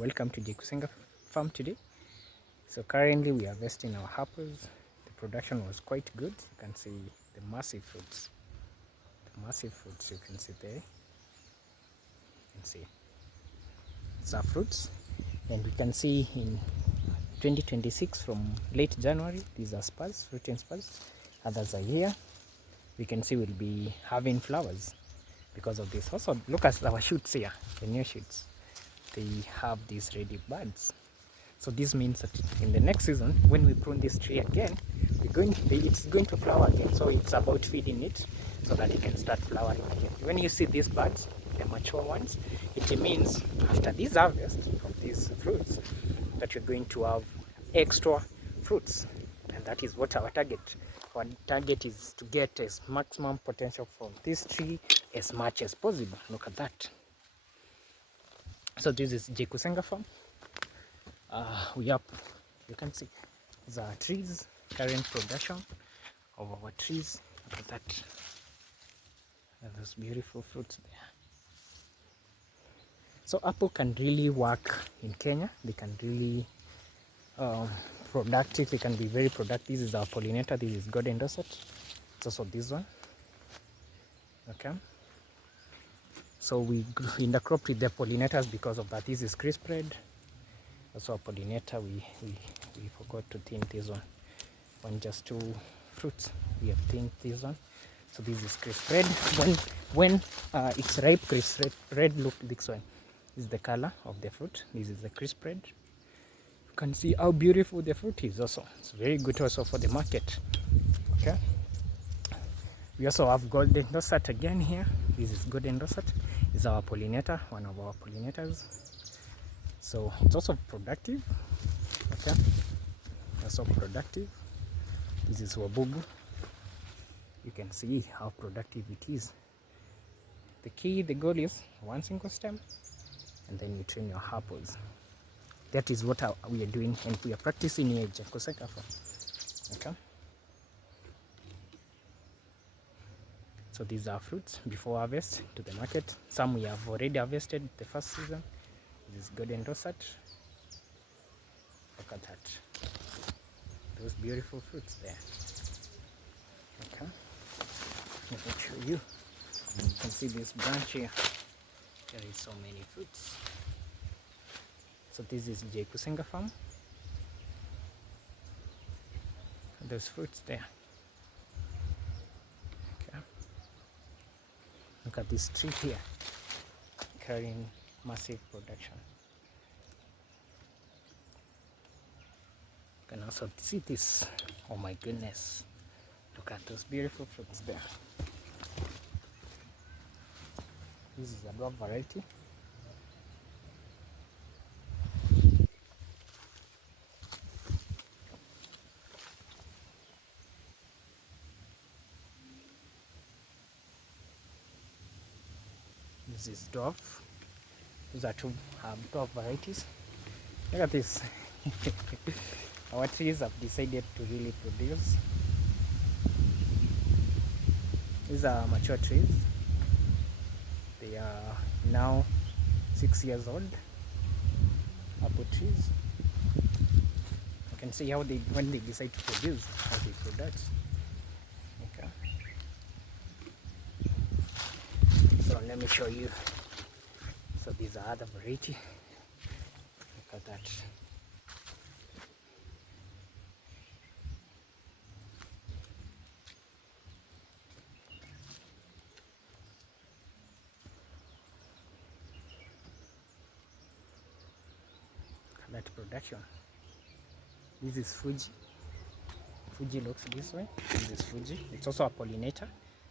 Welcome to Jekusenga farm today. So currently we are harvesting our apples. The production was quite good. You can see the massive fruits. You can see there. You can see it's our fruits, and we can see in 2026 from late January these are spurs, fruiting spurs. Others are here. We can see we'll be having flowers because of this. Also look at our shoots here, the new shoots. They have these ready buds. So this means that in the next season, when we prune this tree again, it's going to flower again. So it's about feeding it so that it can start flowering again. When you see these buds, the mature ones, it means after this harvest of these fruits, that you're going to have extra fruits. And that is what our target. Our target is to get as maximum potential from this tree as much as possible. Look at that. So this is Jekusenga farm. You can see the trees, current production of our trees. Look at that. Those beautiful fruits there. So apple can really work in Kenya. They can really productive. They can be very productive. This is our pollinator. This is Golden Dorset. It's also this one. Okay. So we intercrop with the pollinators because of that. This is crisp red. Also a pollinator. We forgot to tint this one. Just two fruits. We have tinted this one. So this is crisp red. When it's ripe, crisp red look this one. This is the color of the fruit. This is the crisp red. You can see how beautiful the fruit is. Also, it's very good also for the market. Okay. We also have Golden Dorset again here. This is Golden Dorset. This is our pollinator, one of our pollinators. So it's also productive. Okay. Also productive. This is Wabubu. You can see how productive it is. The goal is one single stem, and then you trim your apples. That is what we are doing, and we are practicing here at Jekusenga farm. Okay. So these are fruits before harvest to the market. Some we have already harvested the first season. This is Golden Dorset. Look at that. Those beautiful fruits there. Okay. Let me show you. You can see this branch here. There is so many fruits. So this is Jekusenga farm. Those fruits there. Okay. Look at this tree here, carrying massive production. You can also see this. Oh my goodness. Look at those beautiful fruits there. This is a dwarf variety. This is dwarf. These are two dwarf varieties. Look at this. Our trees have decided to really produce. These are mature trees. They are now 6 years old. Apple trees. You can see how when they decide to produce, how they produce. Okay. So let me show you. So these are other variety. Look at that. That production. This is Fuji. Fuji looks this way. This is Fuji. It's also a pollinator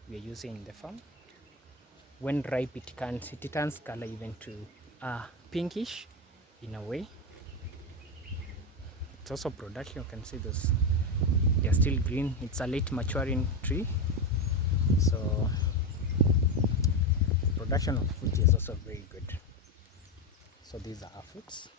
we are using in the farm. When ripe, it turns color even to pinkish in a way. It's also production. You can see those. They are still green. It's a late maturing tree. So the production of Fuji is also very good. So these are our fruits.